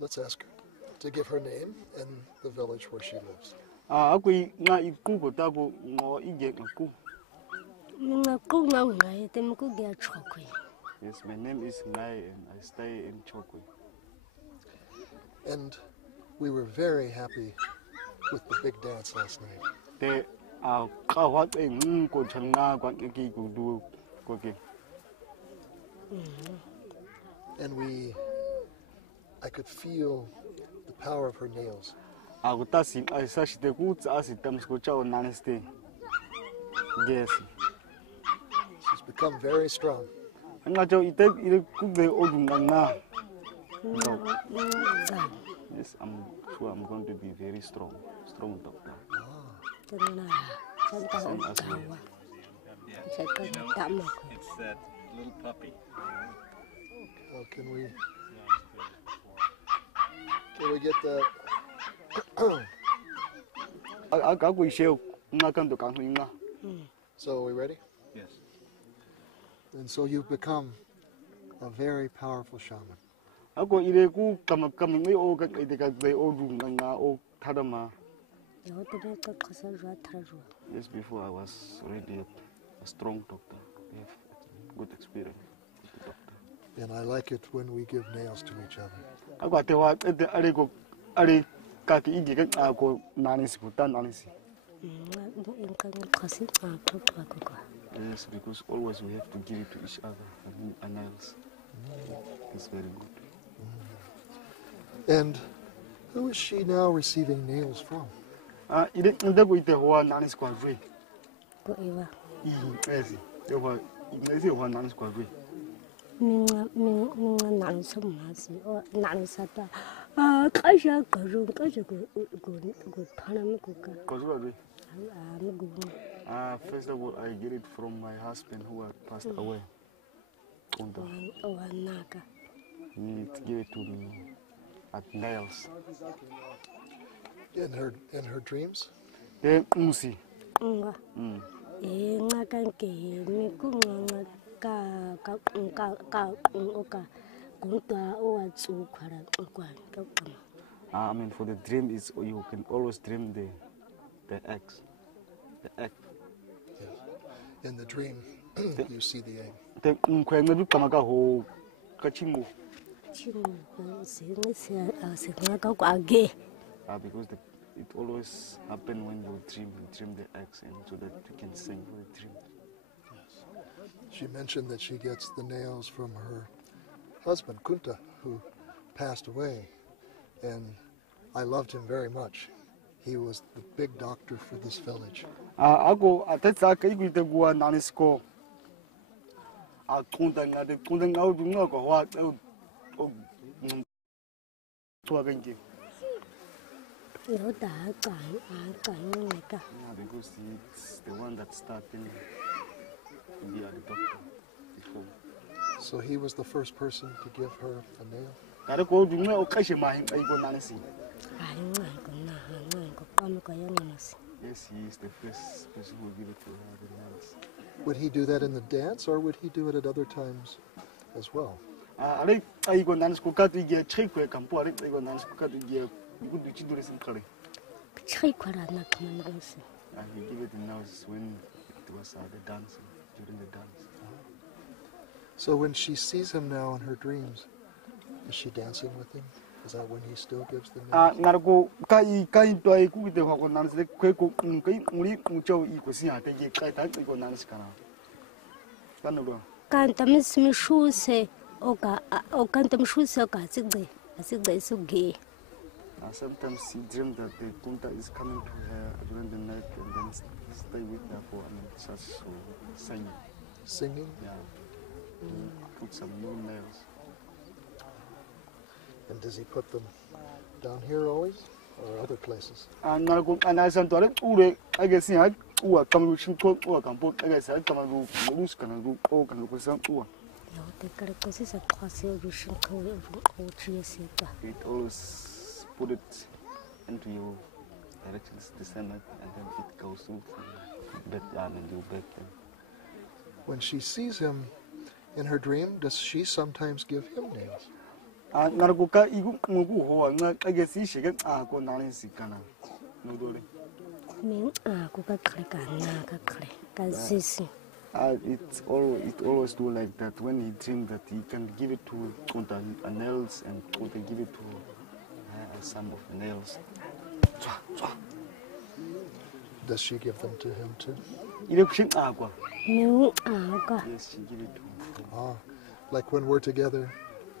Let's ask her to give her name and the village where she lives. Yes, my name is Nai and I stay in Chokwe. And we were very happy with the big dance last night. And I could feel the power of her nails. Yes. She's become very strong. Yes, I'm sure I'm going to be very strong doctor. Same as me. Yeah. It's that little puppy. Oh, can we get that? So are we ready? Yes. And so you've become a very powerful shaman. Yes, before I was already a strong doctor. We have good experience with the doctor. And I like it when we give nails to each other. Yes, because always we have to give it to each other and nails. It's very good. And who is she now receiving nails from? First of all, I get it from my husband who had passed away. He gave it to me at nails. In her dreams? I mean, for the dream, you can always dream the eggs. The egg. Yes. In the dream, you see the egg. Because it always happens when you dream the eggs, and so that you can sing for the dream. Yes. She mentioned that she gets the nails from her husband, Kunta, who passed away. And I loved him very much. He was the big doctor for this village. Because he's the one that started to be a doctor before. So he was the first person to give her a nail? Yes, he is the first person who gave it to her, the nails. Would he do that in the dance, or would he do it at other times as well? He gave it the nails when it was the dance, during the dance. So when she sees him now in her dreams, is she dancing with him? Is that when he still gives the nails? Sometimes she dreams that the Kunta is coming to her during the night and then stay with her for such singing. Singing? Yeah. Put some new nails. And does he put them down here always, or other places? It always put it into your direction, the same, and then it goes through back and you back then. When she sees him in her dream, does she sometimes give him nails? Naragoka, you go, I guess she can go now in Sikana. No, Dolly. It always do like that when he dreams that he can give it to nails and give it to some of the nails. Does she give them to him too? Yes, she give it to him. Ah, like when we're together,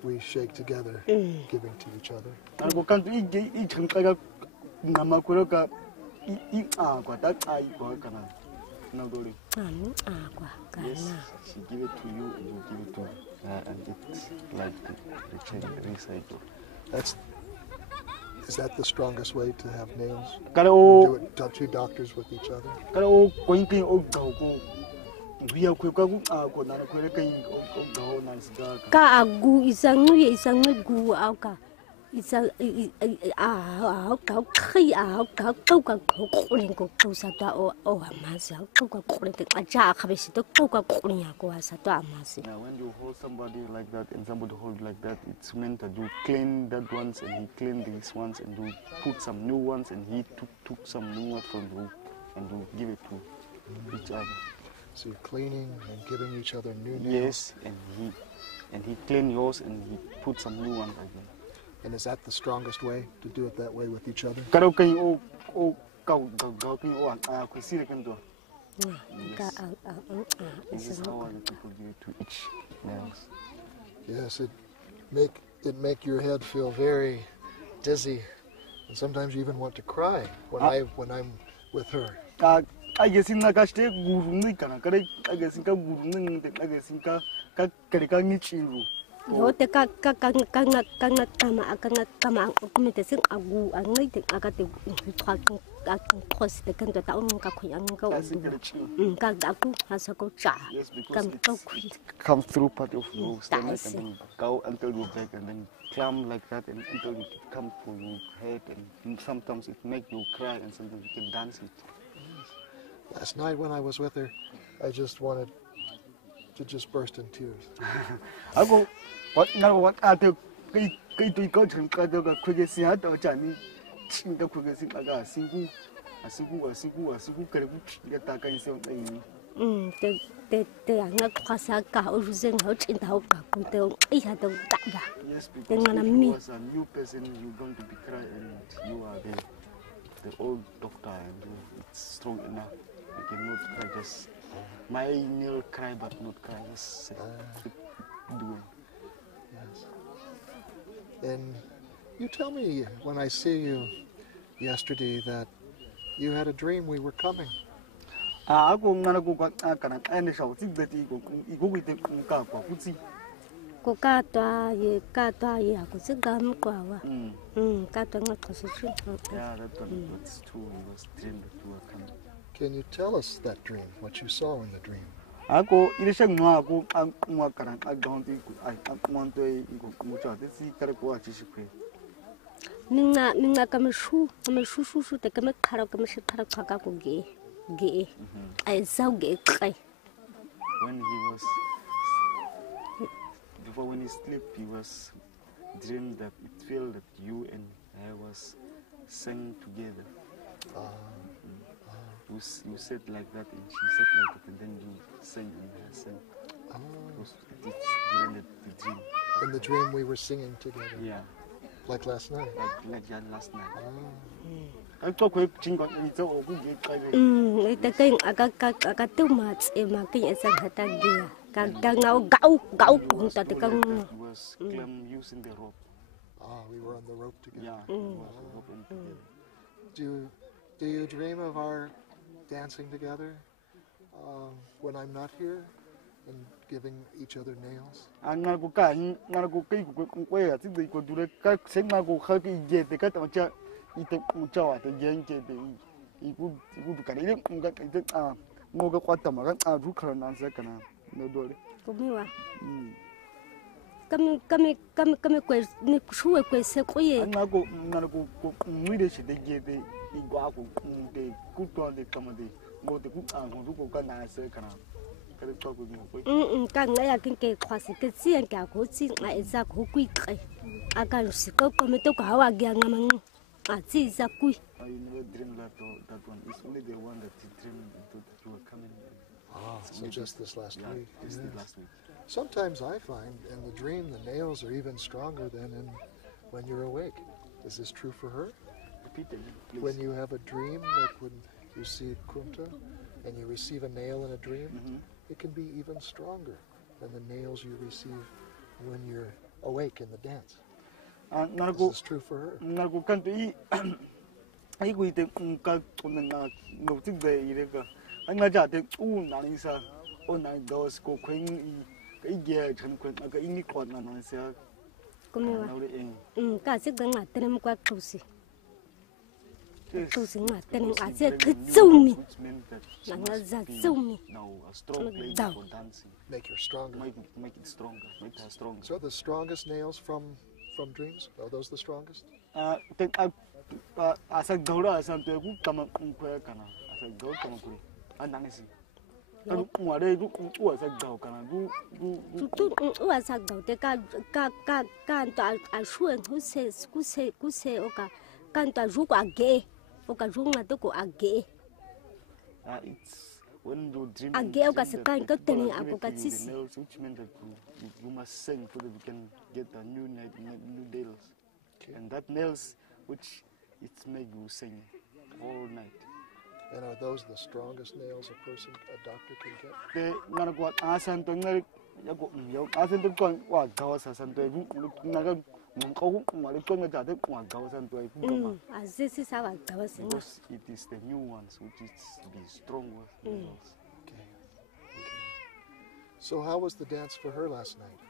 we shake together, giving to each other. Yes, she give it to you and you give it to her, and it's like recycle. Is that the strongest way to have nails? Do it two doctors with each other? It's a when you hold somebody like that and somebody hold like that, it's meant that you clean that ones and he clean these ones and you put some new ones and he took some new ones from you and you give it to each other. So you're cleaning and giving each other new nails? Yes, and he clean yours and he put some new ones again. And is that the strongest way to do it that way with each other? This is how other people give it to each nails. Yes, it make your head feel very dizzy, and sometimes you even want to cry when I'm with her. I guess in like I comes through part of your stomach and then go until your back and then climb like that and until it comes to your head and sometimes it makes you cry and sometimes you can dance it. Last night when I was with her, I just wanted to just burst in tears. I go, what are the yes, because if you was a new person, you're going to be crying and you are the old doctor and it's strong enough. You cannot cry, just my nail cry but not cry, just keep doing. Yes. And you tell me when I see you yesterday that you had a dream we were coming. That's true. It was dream that you were coming. Can you tell us that dream, what you saw in the dream? When he sleep, he was dreamed that it felt that you and I was sang together. You said like that and she said like that and then you sang and I sang. It's during the dream. In the dream we were singing together? Yeah. Like last night? Like last night. Was using the rope. We were on the rope together. Yeah, rope together. Do you dream of our dancing together when I'm not here and giving each other nails? ka ngaya ke khwase ke tsien ka go tsi nga etsa go kuitle a ka se ko kometo ka wa ga ngamang a tsi sa kui. I never dreamed that one. It's only the one that you dreamed that you were coming. So just this last week. Just the last week. Sometimes I find in the dream the nails are even stronger than when you're awake. Is this true for her? Repeat it, please. When you have a dream, like when you see Kunta and you receive a nail in a dream, it can be even stronger than the nails you receive when you're awake in the dance. Is this true for her? Ka se ga ngata le mkwa tlosi. Tlosi ngata le a se tsumi. Na nga za tsumi. Now a strong place for dancing. Make her stronger. Make it stronger. Make her stronger. So the strongest nails from dreams? Are those the strongest? Asa gaura asa to ku kama kunkwe kana. Asa gaura kama kuri. Ananisi. Kan ngware du kuntu asa gau kana du tu asa gau te ka nto a shuen ku se o ka nto ju kwa ge o ka ju ngata ko age. It's when you dream age o ka se ka nka teni a ko ka tsisi. Which means that you must sing so that you can get a new nails. And that nails which it make you sing all night. And are those the strongest nails a doctor can get? The nanago asan to ngari yago yo asan to kon wa gawas asan to naga munko ngari kon ngata de wa gawas asan to ifuma. Azisi sa wa gawas na. Because it is the new ones which is be stronger nails. Okay. So how was the dance for her last night?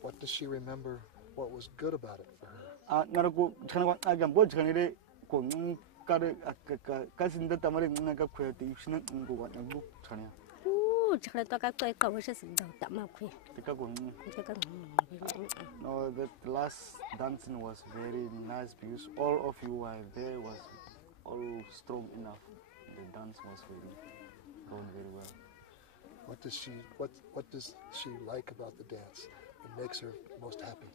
What does she remember? What was good about it for her? Nanago chana agam bo chana ko kasinda tamare nga kwete ishina ngo wa ngo chania chana to ka ka wo se da ta ma kwe no, the last dancing was very nice because all of you were there, was all strong enough. The dance was going very well. What does she like about the dance? It makes her most happy.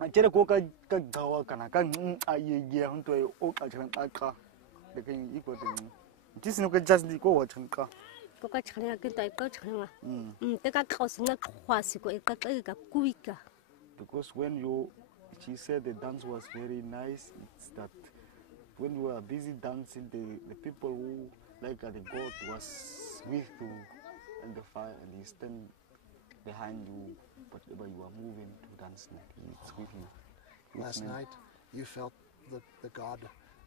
Achera ko ka gawa kana ka aye hunto o ka chana ka de kan iko de tisino ka just di ko wa chanka ko ka chana ka ta ko chana te ka khausi na khwasi ko ka kuika. Because when she said the dance was very nice, it's that when you were busy dancing, the people who like the god was with you and the fire, and he stand behind you, whatever you are moving to dance, it's with you. Last night, you felt the God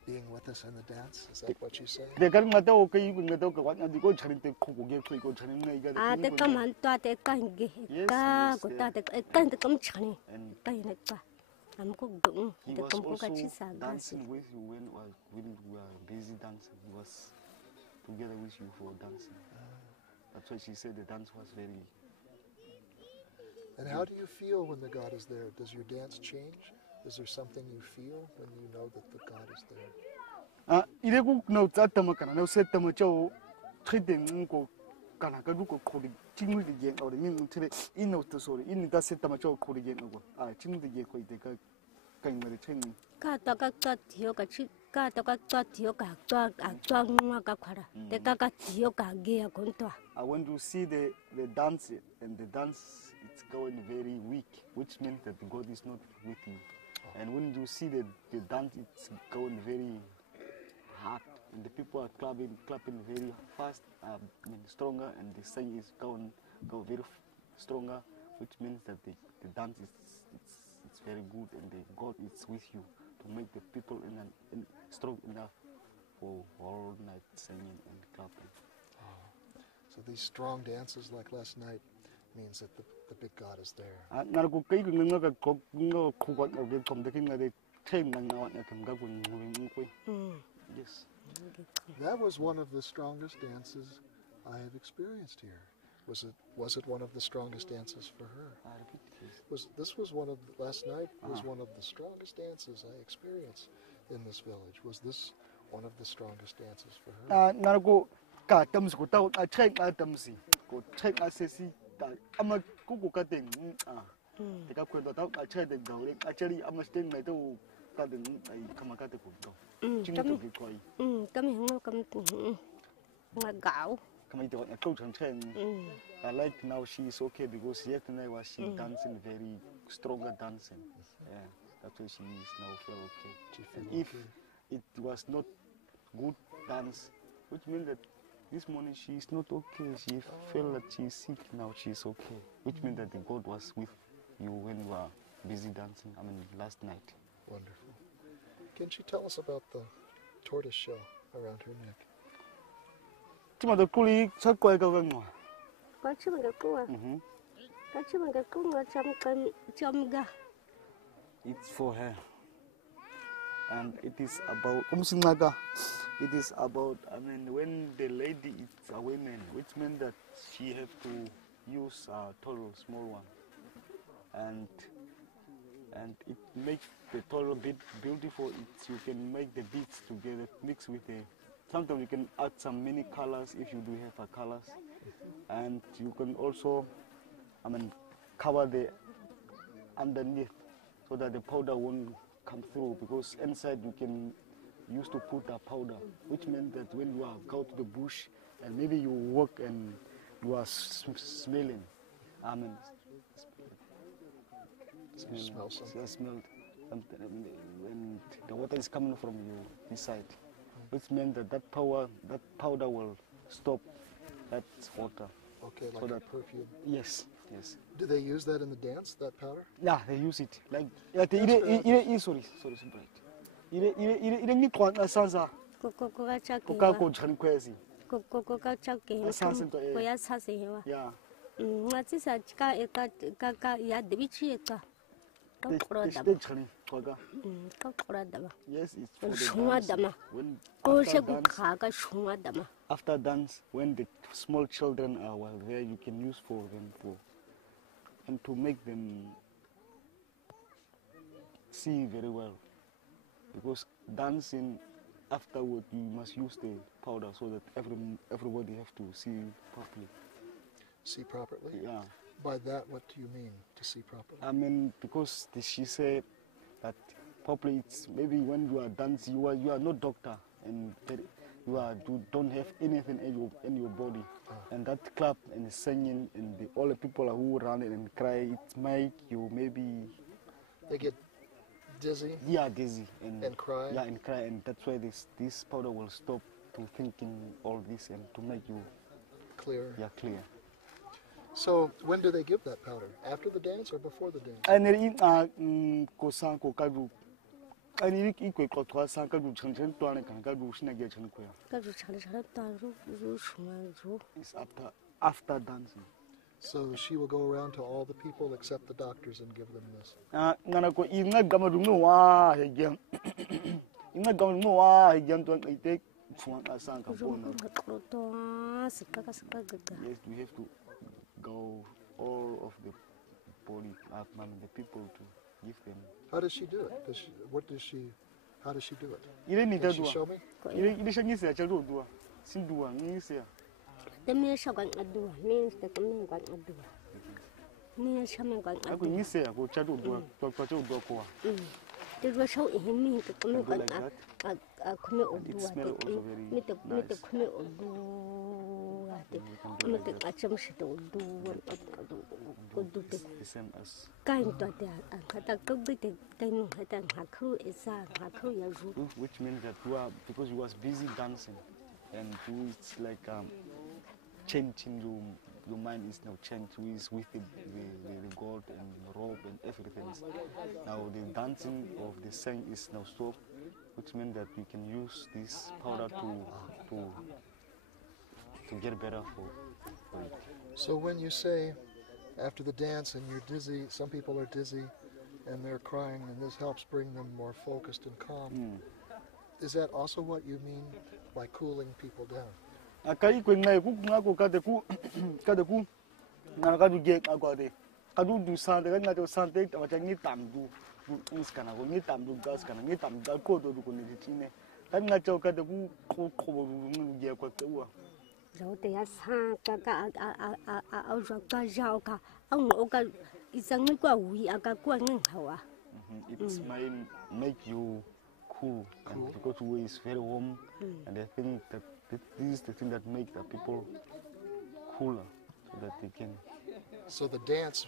being with us in the dance? Is that what you said? He was also dancing with you when we were busy dancing. He was together with you for dancing. That's why she said the dance was very... And how do you feel when the God is there? Does your dance change? Is there something you feel when you know that the God is there? When you see the dance, and the dance it's going very weak, which means that God is not with you. And when you see the dance, it's going very hard, and the people are clapping very fast, stronger, and the singing is go very stronger, which means that the dance it's very good, and the God is with you to make the people strong enough for all night singing and clapping. So these strong dances like last night means that the big God is there. Yes. That was one of the strongest dances I have experienced here. Was it one of the strongest dances for her? Last night was one of the strongest dances I experienced in this village. Was this one of the strongest dances for her. Nanago Katam Skota, I check Atamsi, go check Assessi, I'm a cuckoo cutting. The Kakwet, I check the door, actually, I must think my door, cutting a Kamakata. Come to my gal. Coming to a coach and train. I like now she's okay because yesterday was she dancing very stronger dancing. Yeah, that's why she is now feel okay. If it was not good dance, which means that this morning she is not okay. She felt that she is sick. Now she is okay, which means that the God was with you when you were busy dancing. I mean, last night. Wonderful. Can she tell us about the tortoise shell around her neck? The coolie took quite a long one. Got you in the cool. Got you in the cool. Chumga. It's for her. And it is about, it is about, I mean, when the lady is a woman, which means that she have to use a tall, small one. And it makes the tall bit beautiful. You can make the beads together, mix with the, sometimes you can add some many colors if you do have a colors. And you can also, I mean, cover the underneath so that the powder won't come through, because inside you can use to put a powder, which means that when you are go to the bush and maybe you walk and you are smelling, I mean, Smell something. When the water is coming from you inside, which means that that powder will stop that water. Okay, like so a that perfume. Yes. Do they use that in the dance, that powder? Yeah, they use it. Like, sorry, sansa. Yeah. Yes, it's for the dance. After dance, when the small children are there, you can use for them and to make them see very well. Because dancing afterward, you must use the powder so that everybody have to see properly. See properly? Yeah. By that, what do you mean, to see properly? I mean, because she said that properly, it's maybe when you are dancing, you are not doctor, and you don't have anything in your body. And that clap and singing and all the people who run and cry, it make you maybe... They get dizzy? Yeah, dizzy. And cry? Yeah, and cry. And that's why this powder will stop to thinking all this and to make you... Clear? Yeah, clear. So when do they give that powder? After the dance or before the dance? It's after dancing. So she will go around to all the people except the doctors and give them this. Yes, we have to go all of the body, the people to give them. How does she do it? How does she do it? Can she show me? It was so in to come Like that. a commit or It do smells also very meet the nice. commit or do a chumshit or do The same as kind of that. I could be the thing that I crew is a crew. which means that because you was busy dancing and it's like changing your mind is now changed with the God and robe and everything. Now the dancing of the sing is now stopped, which means that we can use this powder to get better for it. So when you say after the dance and you're dizzy, some people are dizzy and they're crying and this helps bring them more focused and calm. Is that also what you mean by cooling people down? kan nga tso ka de ku qo ngu ge kwa twa Rồi thì sang ở rồi cái rau cả ông ngô cái isang mấy quả uy cái quả ngang hậu à. It's make you cool. And because we is very warm, and I think that this is the thing that make the people cooler, so that they can. So the dance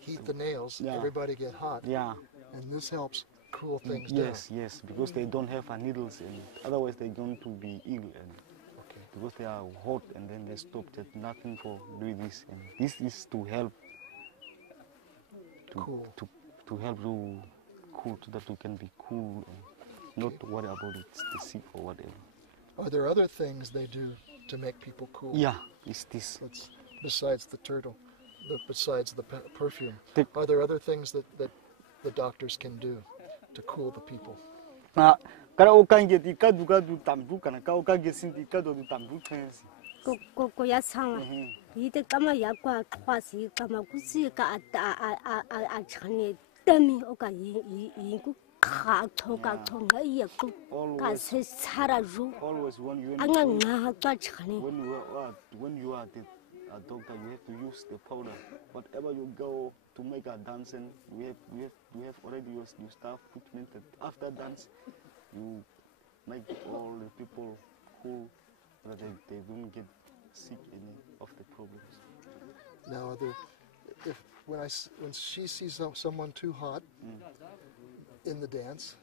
heat the nails, Yeah. everybody get hot, Yeah. and this helps cool things down. Yes, because they don't have needles, and otherwise they're going to be ill, and Okay. because they are hot, and then they stop. There's nothing for doing this, and this is to help. Cool. To help you cool, so that you can be cool and not worry about it, the sick or whatever. Are there other things they do to make people cool? Yeah, it's this. Besides the turtle, besides the perfume, The- are there other things that the doctors can do to cool the people? Kara o kan get ka du tambu kana ka o ka get sin ka do tambu twins. Cô ya sang à. Ý thì cái mà ya qua khoa sĩ cái mà cũng chỉ cái chẳng nhẹ đâm ở cái ý cũng khá thong ấy ya cũng cái sẽ xả ru. Always when Anh ngang ngã cái chẳng nhẹ. when you are a doctor, you have to use the powder. Whatever you go to make a dancing, we have already used your staff equipment. That after dance, you make all the people cool, so that they don't get sick any of the problems. Now, when she sees someone too hot in the dance,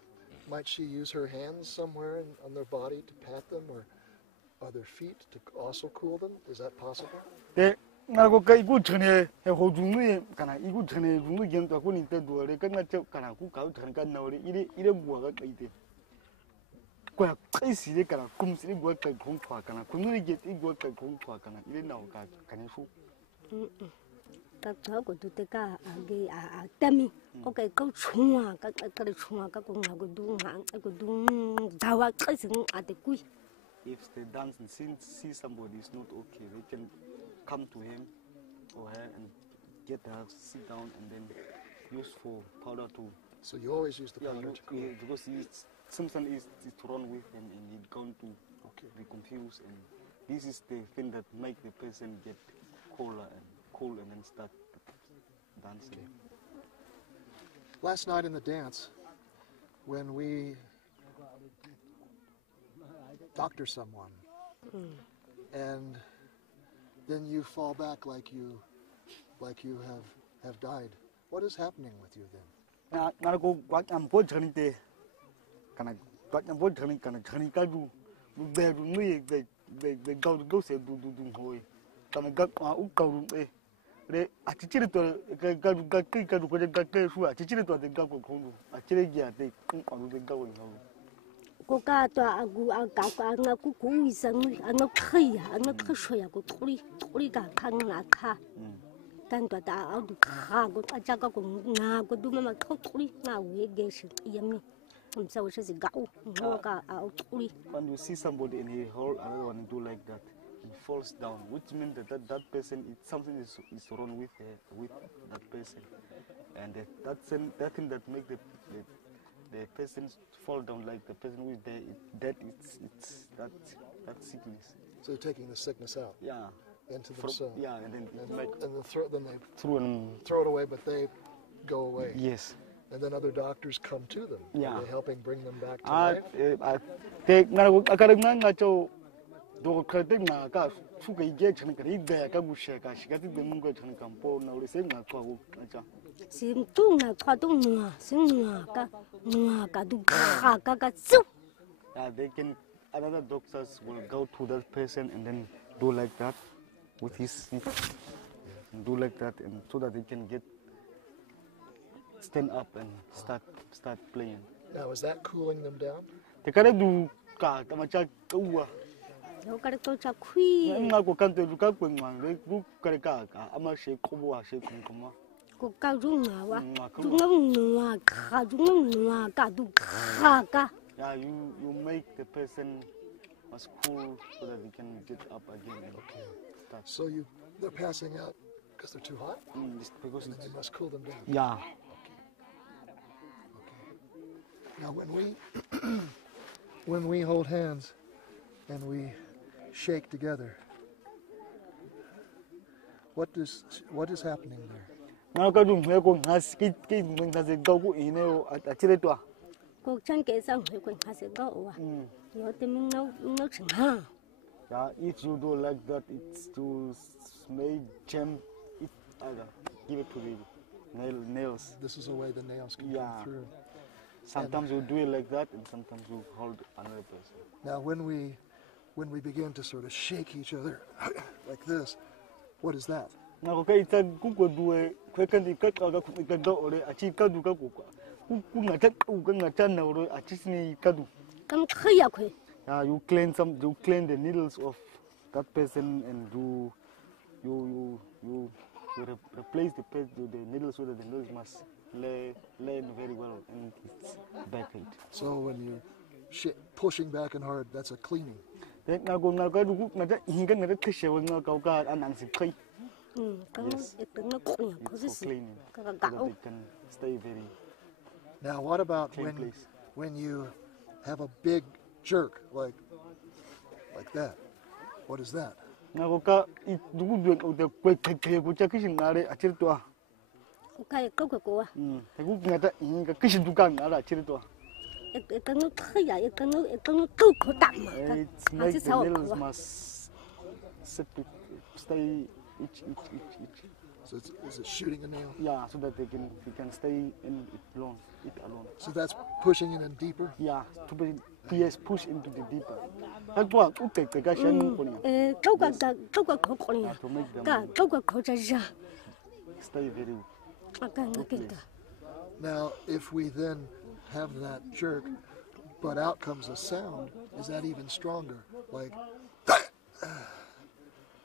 might she use her hands somewhere on their body to pat them, or their feet to also cool them? Is that possible? Te na ko kai ku thne he ho junu kana I ku thne junu gen to ko ni te do re kan na che kana ku ka thne kan na re ire bua ga kai te kwa kai si re kana kum si bua kai khong thwa kana ku ni ge ti bua kai khong thwa kana ire na ka kan fu Các cháu của tôi cái đâm có cái câu chua cái chua cái con nào cái đúng hàng cái đúng đào cái gì để quy. if they dance and see somebody is not okay, they can come to him or her and get her sit down and then use for powder to. So you always use the powder to cool. Because sometimes it's wrong with him and he's going to be confused, and this is the thing that make the person get cool and then start dancing. Okay. Last night in the dance, when we doctor someone, and then you fall back like you have died. What is happening with you then? Na ko kwak am po chani te kana kwak am po chani kana chani ka du be du ni be go se du hoi kana ga u ka ru e re a chichiri to ga du ko ga su a chichiri to de ga ko khondu a chire gi te kun ka du ga wo no Cô ca tòa ngã cú cú sang ngã khơi ngã khơi sôi cô thuri cả khang ngã kha tan tòa ta áo được kha cô ta chắc cô ngã cô đúng mà thuri ngã uế ghê sự yếm mi hôm sau sẽ gạo ngô cả áo thuri. When you see somebody and he hold another one and do like that, he falls down, which means that person, something is wrong with that person, and that thing that make the person fall down, like the person who is there, it's that sickness. So they're taking the sickness out. Yeah. Into themselves. Yeah, and then they through throw it away, but they go away. Yes. And then other doctors come to them. Yeah. Are they helping bring them back to life? I take na akaranga cho do khate na ka su ga ge chhan ka ri da ka bu she ka shi ga ti mun go chhan ka po na ri se na ko bu na cha Sim tung na thwa tung ngà sim ngà cả du kha ka su. Yeah, they can, another doctors will go to that person and then do like that with his feet and do like that, and so that they can stand up and start playing. Now, is that cooling them down? Te kare du ka ta ma cha kuwa Đâu cái tôi cha khui. nga ko kan te du ka ko ngwan re du kare ka ama she ko bo she kun ma Cô cao rung ngà wa rung ngà kha rung ngà cả du kha ka. Yeah, you make the person as cool so that they can get up again and start. So they're passing out because they're too hot? Because And then you must cool them down. yeah. Now, when we when we hold hands and we shake together, what is happening there? Cô chân kế sang hồi quần hà sẽ gạo à. Nhớ tới mình nấu chừng ha. Yeah, if you do like that, it's to make jam it other. Give it to the nails. This is the way the nails can Yeah. come through. Sometimes you do it like that, and sometimes you hold another person. Now, when we begin to sort of shake each other like this, what is that? Now, okay, it's a good way. Quick and the cut out of the door, a chief cadu kaku. Who not a channel, a chisney cadu. Cầm khơi à quê. You clean the needles of that person, and you replace the needles so that the needles must lay very well, and it's backward. So when you're pushing back and hard, that's a cleaning. Then now go now do not hang at the tissue will not go guard and answer clean. Yes. It's for cleaning. So that they can stay very Now, what about clean place. when you have a big jerk like that? What is that? Now go it do the quick go check in a chirtua. Okay, câu của à. The good at the kitchen to gang at a chirtua. Cái nó khơi à, cái nó câu của tạm mà. It's like the needles must stay each. So is it shooting a nail? Yeah, so that they can stay in it alone. So that's pushing it in deeper? Yeah, to be push into the deeper. That's what take the guy Câu quả khổ nè. to make them Câu quả khổ ra ra. stay very. Cái nó kinh ta. Now, if we then have that jerk, but out comes a sound, is that even stronger? Like,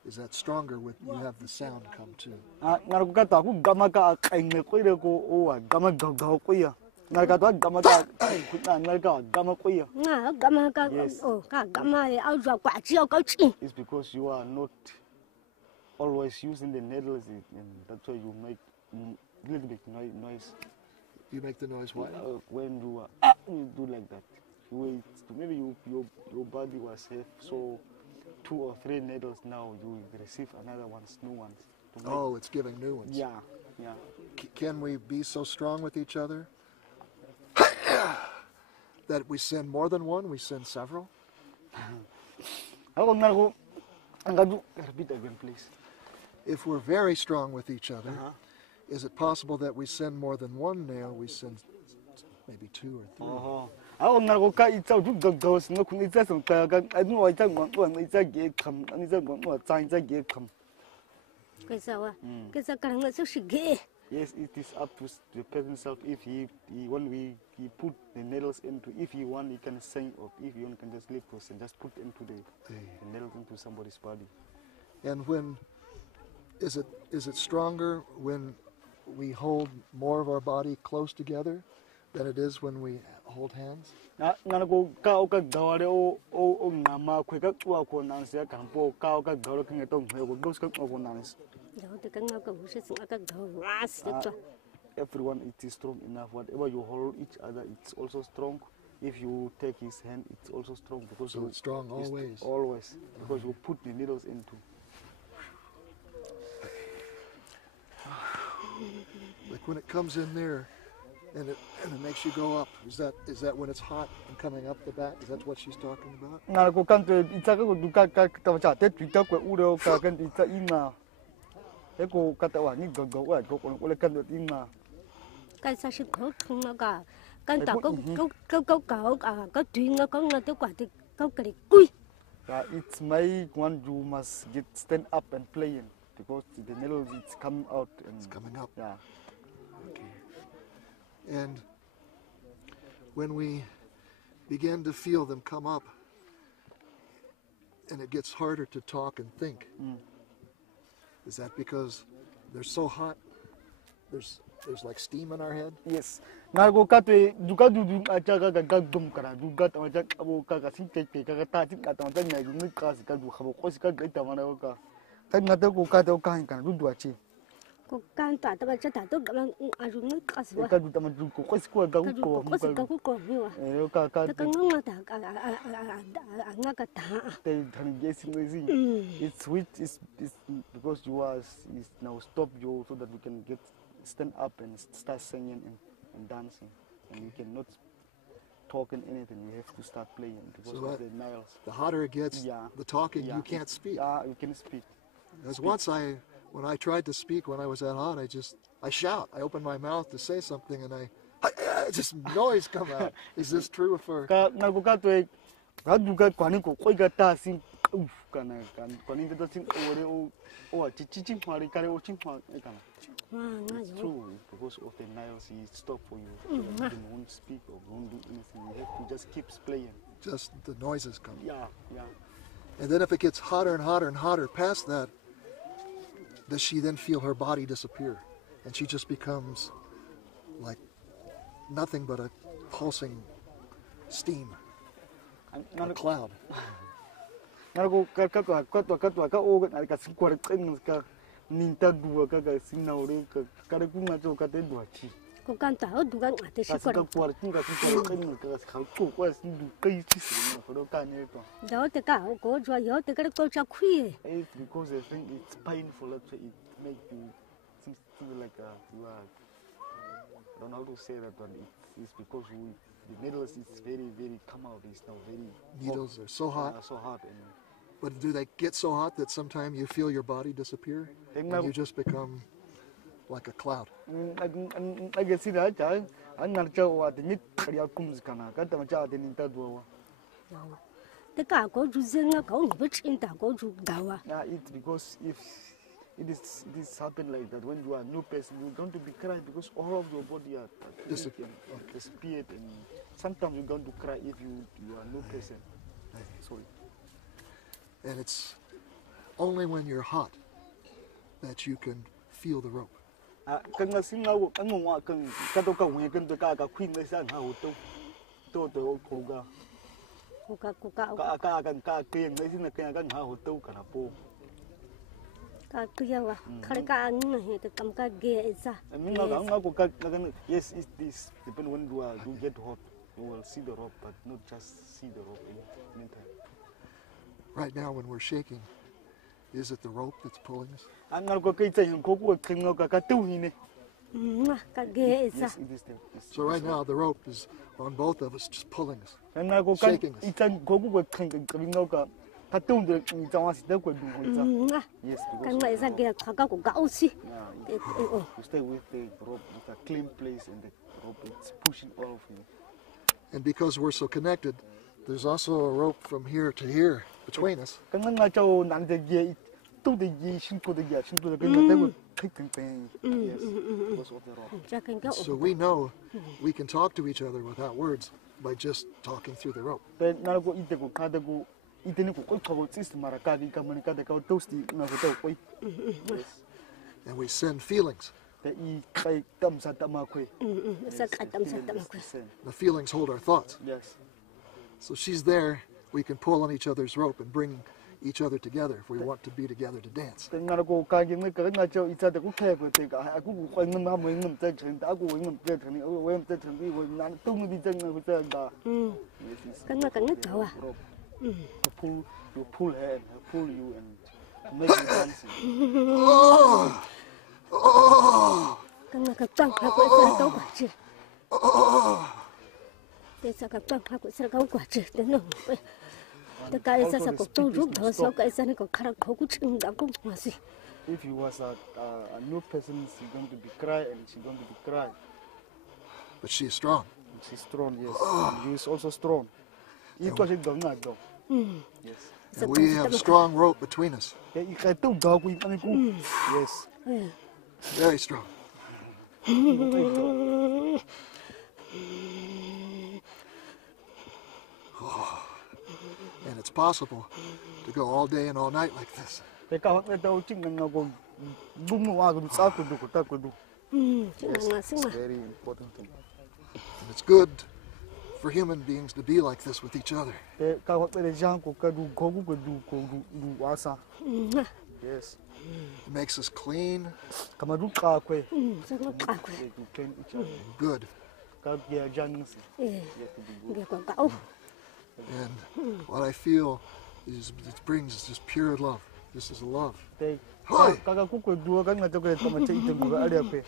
is that stronger when you have the sound come too? Now go got to gamma and the queer go or gamma go queer. Now got what gamma gamma queer. Nga gama ka gama ao ra quả chiêu câu chi. It's because you are not always using the needles, and that's why you make a little bit noise. You make the noise what? When you do like that. Maybe your body was safe, so 2 or 3 needles now you receive another ones, new ones. Oh, it's giving new ones. Yeah. Can we be so strong with each other that we send more than one, we send several? Repeat again, please. If we're very strong with each other, is it possible that we send more than one nail, we send maybe 2 or 3? I don't know what it's out to those no it's just on I know I don't want one, it's a gate come, and it's a one time it's a gate come. Cái sao à? Cái sao cái nó sẽ ghê. Yes, it is up to the person self if he when he put the needles into, if he want he can sing, or if you want can just leave and just put into the needles into somebody's body. And when is it stronger when we hold more of our body close together than it is when we hold hands? Nana go cao ka dawale o nama kwe ka tua ko nan se kan po cao ka dawale kin to me go dos ka ko nan. Đó thì cái nó có một sự cái đầu ras đó. Everyone it is strong enough. Whatever you hold each other, it's also strong. If you take his hand, it's also strong because So it's strong always. Always because you put the needles into. Like when it comes in there and it makes you go up, is that when it's hot and coming up the back? Is that what she's talking about? Na ko kan to itsa ko du ka ta cha te tu ta ko u ro ka kan itsa ina. E ko ka ta wa ni go wa ko le kan to ina. Cái sao sự khó không nó cả. Cái tao có chuyện nó có nghe tới quả thì có cái cùi. It's my one you must get stand up and playing because the needles it's coming out and It's coming up. Yeah. And when we begin to feel them come up and it gets harder to talk and think, is that because they're so hot? There's like steam in our head? Yes. Na go ka te du ka du acha ga dum kara du ga ta ja abo ka sin te ka ta tin ka ta ja na du ka si ka du khabo ko si ka ga ta mana ka ta na te ko ka te ka hin ka du achi ko kan ta ta cha ta to ga a ru ngi ka so ka du ta ma du ko kwasi ko ga ka ko ko si ka ko mi wa ka ta ka nga ta a nga ka ta they can guess it's which is because you are is now stop you so that we can get stand up and start singing and dancing, and we cannot talk in anything. We have to start playing because So of the nails. the hotter it gets, the talking, you can't speak. Yeah, you can speak. As once when I tried to speak when I was that hot, I shout. I open my mouth to say something, and just noise come out. Is this true for? Ka na ko ka to ka du ka kwani ko koi ka ta sin kana kwani to sin o chi mari kare o chi ma kana. It's true because of the nails. He stop for you. So that you won't speak or won't do anything. You have to just keep playing. Just the noises come. Yeah. And then if it gets hotter and hotter and hotter past that, does she then feel her body disappear? And she just becomes like nothing but a pulsing steam, a cloud. Na ko ka o ka sin ko ka ninta dua ka sin na ore ka ku na to ka te dua chi ko kan ta o du ga te si ko ka por tin ka sin ko ka ko sin du kai chi sin na ko ka ne to da o te ka ko jo yo te ka ko cha khui it's because I think it's painful. It make you feel like you are, I don't know how to say that one. It's because the needles is very come out. It's now very Needles are so hot. So hot. And But do they get so hot that sometimes you feel your body disappear and you just become like a cloud? I can see that. I'm not sure what the meat comes kana. Kata macha the ninta duwa. te ka ko ju zenga ko ni chin ta ko ju dawa Yeah, it's because if it is happen like that when you are a new person, you're going to be crying because all of your body are disappeared, and sometimes you're going to cry if you are a new person. Sorry. And it's only when you're hot that you can feel the rope. Kanga singa wo anu wa kan ka to ka wen kan to ka queen le san ha ho to ko ga ka kan ka ke le sin ka kan ha ho to ka na po ka kia wa kare ka ang he te kam ka ge za min ga ko ka yes is this depend when you get hot, you will see the rope but not just see the rope in the meantime. Right now when we're shaking, is it the rope that's pulling us? Yes, it is. So right now the rope is on both of us, just pulling us, shaking us. Yes, because you stay with the rope, it's a clean place, and the rope is pushing all of you. And because we're so connected, there's also a rope from here to here between us. So we know we can talk to each other without words by just talking through the rope. And we send feelings. The feelings hold our thoughts. Yes. So she's there, we can pull on each other's rope and bring each other together if we want to be together to dance. You pull her and pull you and make you dancing. Oh! Oh! Oh! Te sa ka pa ko sa ka ko che te no te ka esa sa ko to ru do so ka esa ni ko khara ko ku chin da ko ma si. If you was a new person, she's going to be cry and she's going to be cry. But she's strong. She's strong, yes. And he is also strong. Yes. And we have a strong rope between us. Yes. Very strong. Oh. And it's possible to go all day and all night like this. Yes, it's a very important thing. And it's good for human beings to be like this with each other. Yes. It makes us clean. Kamaruka kwe. Sa ngo qa kwe. To clean each other. Good. Kagya jangs. Nge ko ka o. And what I feel is it brings just pure love. This is love. They Hi. kaga kukwe duwa kan ngato kwe kama che ite buga ali kwe.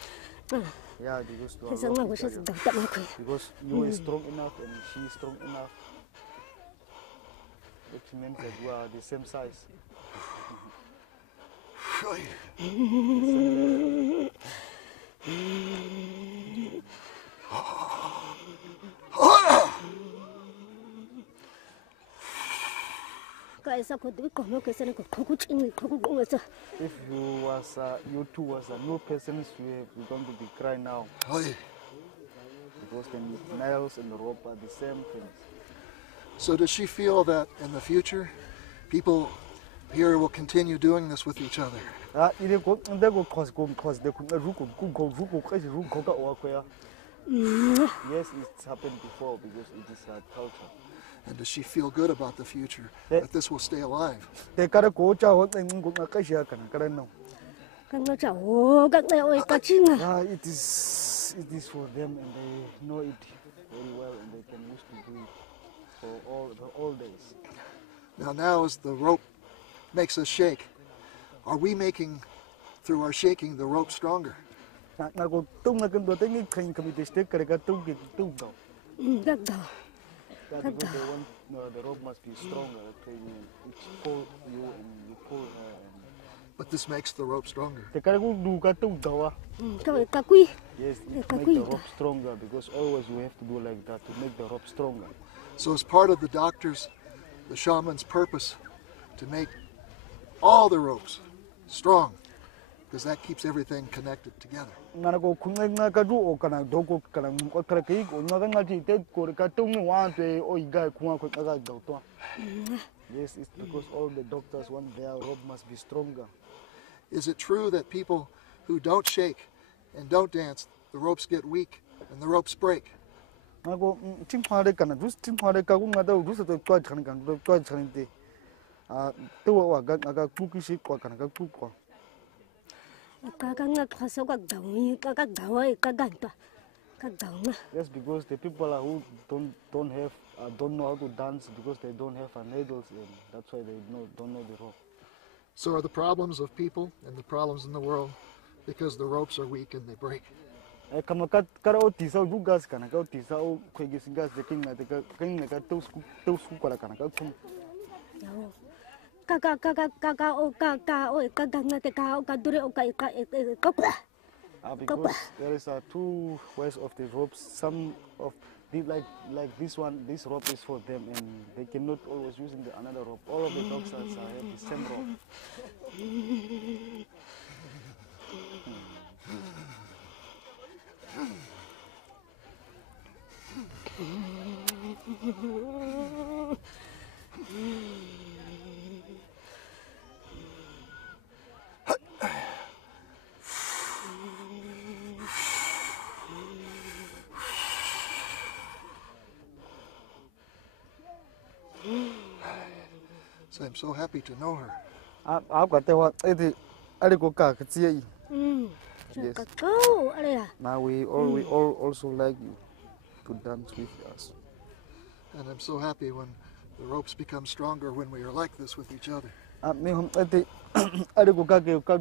Yeah, because to Sa ngo se da ta ma kwe. because you are strong enough and she is strong enough. Which means that you are the same size. Ka isa ko di ko mo ke se ne ko ku chingi ko ku sa. If you two was a new person, you're going to be crying now. Hi. Because the nails and the rope are the same things. So does she feel that in the future, people here will continue doing this with each other? Ile ko nda ko cause de ku ruko ka ruko ka o ko ya. Yes, it's happened before because it is a culture. And does she feel good about the future, that this will stay alive? Te kare ko cha ho teng ko ka sha kan kare no. Ka ngo cha o ka ngai o ka chinga. It is for them and they know it very well and they can use to do it for all days. Now as the rope makes us shake, are we making, through our shaking, the rope stronger? Na ko tung na kan do teng kan kami te stick kare ka tung do. Ga da. Because they want the rope must be stronger. Okay, you pull you and you pull her. But this makes the rope stronger. Te kare ko du ka tung do. Ka kui. Yes, it make the rope stronger because always you have to do like that to make the rope stronger. So as part of the doctor's, the shaman's purpose, to make all the ropes strong, because that keeps everything connected together. Ngana ko khunga nga ka du o kana do ko kana ko kare kai ko nga nga ti te ko ka tung wa te o iga khunga ko ka do to. Yes, it's because all the doctors want their rope must be stronger. Is it true that people who don't shake and don't dance, the ropes get weak and the ropes break? Nga ko chimphare kana du chimphare ka ko nga da du sa to ka chan kan do ka chan te. To wa ga ku ki shi ko kana ka ku ko. Ka nga khasa ka dawi ka dawa ka ganta. Ka dawa. Yes, because the people who don't have don't know how to dance because they don't have needles and that's why they don't know the rope. So are the problems of people and the problems in the world because the ropes are weak and they break? Kama kara o tisa o gas kana ka o tisa o kwegi singas de kinga de kinga ka to sku kara kana ka kum. Ka nga te ka o ka dure o ka kwa. Because there is two ways of the ropes. Some of the, like this one, this rope is for them, and they cannot always use the another rope. All of the dogs have the same rope. So I'm so happy to know her. I've got the what? I go back. Yes. Now we all also like you to dance with us. And I'm so happy when the ropes become stronger when we are like this with each other. Me hum I go back. Ka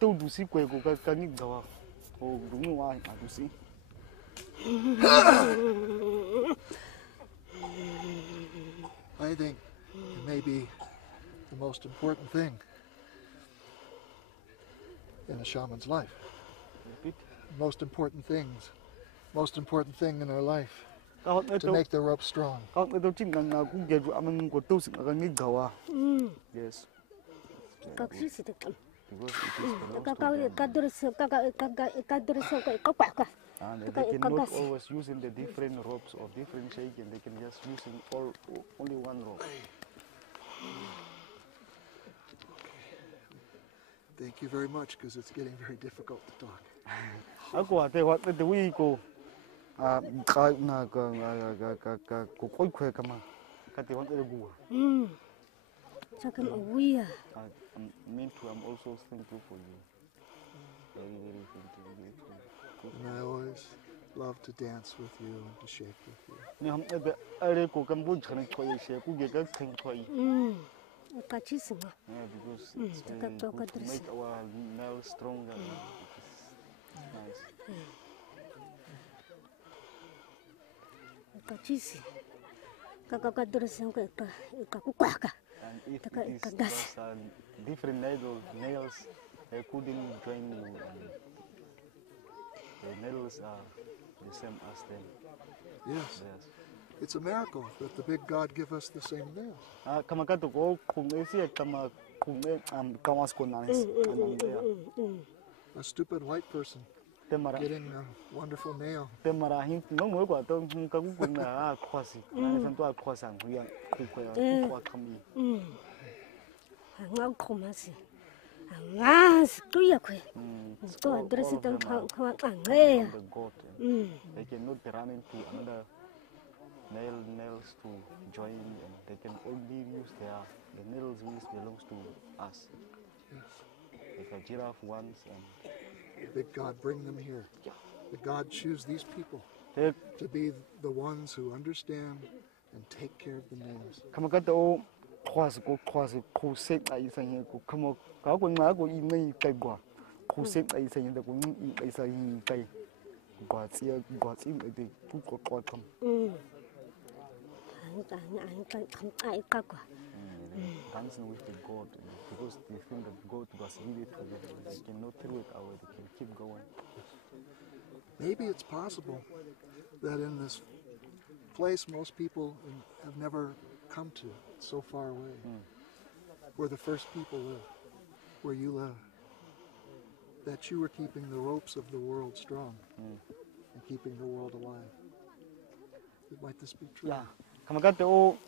do si ko ka ni dawa. O du wa do si. I think it may be the most important thing in a shaman's life. Repeat. Most important thing in our life, to make the rope strong. Yes. Ka krisi te kam. Because it is and they cannot always use the different ropes or different shaking. They can just use only one rope. Thank you very much, because it's getting very difficult to talk. Ako ate what the we go ka na ka ko kwe kama ka te want to go. Sakam awiya. Me mean to, I'm also thankful for you. Very, very thankful. And I always love to dance with you and to shake with you. Ni ham ebe are ko kan bu chane choye she ku ge ka thing choye. Kachisinga. Yeah, because it's very good to make our nails stronger. It's nice. Kachisi. Kakakadresen ka kukwaka. And if it is was different nails, they couldn't join you. The nails are the same as them. Yes. Yes. It's a miracle that the big God give us the same nails. Kama kato ko kumesi kama kume kawas ko nanis. A stupid white person getting a wonderful nail. Te marahin no mo ko to ka ku na kwasi. Na san to kwasa nguya ku ko kwa kami. Ngau komasi. Ngas tuya kwe. To address it The God. They cannot run into another nails to join, and they can only use the nails which belongs to us. Like a giraffe once, and Big God, bring them here. The God choose these people they to be the ones who understand and take care of the nails. come got the old kwasi ko set ai san ko come ka ko ma ko i nei kai gwa ko set ai san da ko i ai san kai gwa tsi de ku ko kam. Dancing with the God, because they think that God was really to them. They cannot throw it away, they can keep going. Maybe it's possible that in this place most people have never come to, so far away, where the first people live, where you live, that you were keeping the ropes of the world strong and keeping the world alive. Might this be true? Yeah, come got the old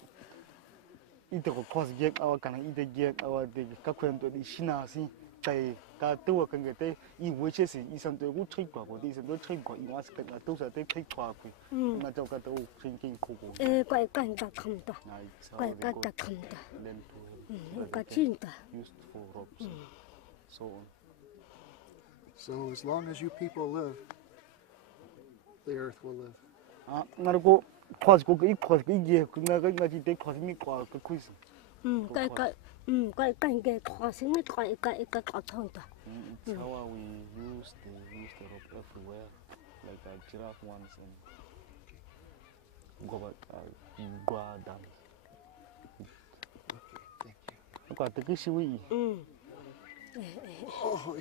ite ko cross get our kana ite get our the kakwento di shinasi tai ka tu kan ge te I wishes I san to ku trick ko di san to trick ko I was ka tu sa te trick ko ku na to ka to thinking ko ko Quite kind of come to. Quite got the come to. then to Kachinta. used for ropes and so on. So as long as you people live, the earth will live. Na ko cross ko I cross ko ye ku na ga ji te cross mi ko ko quiz. Quite kind of crossing it, quite got tongue. It's how we use the rope everywhere, like a giraffe ones and go down. Thank you. Look at the kishi. Oh.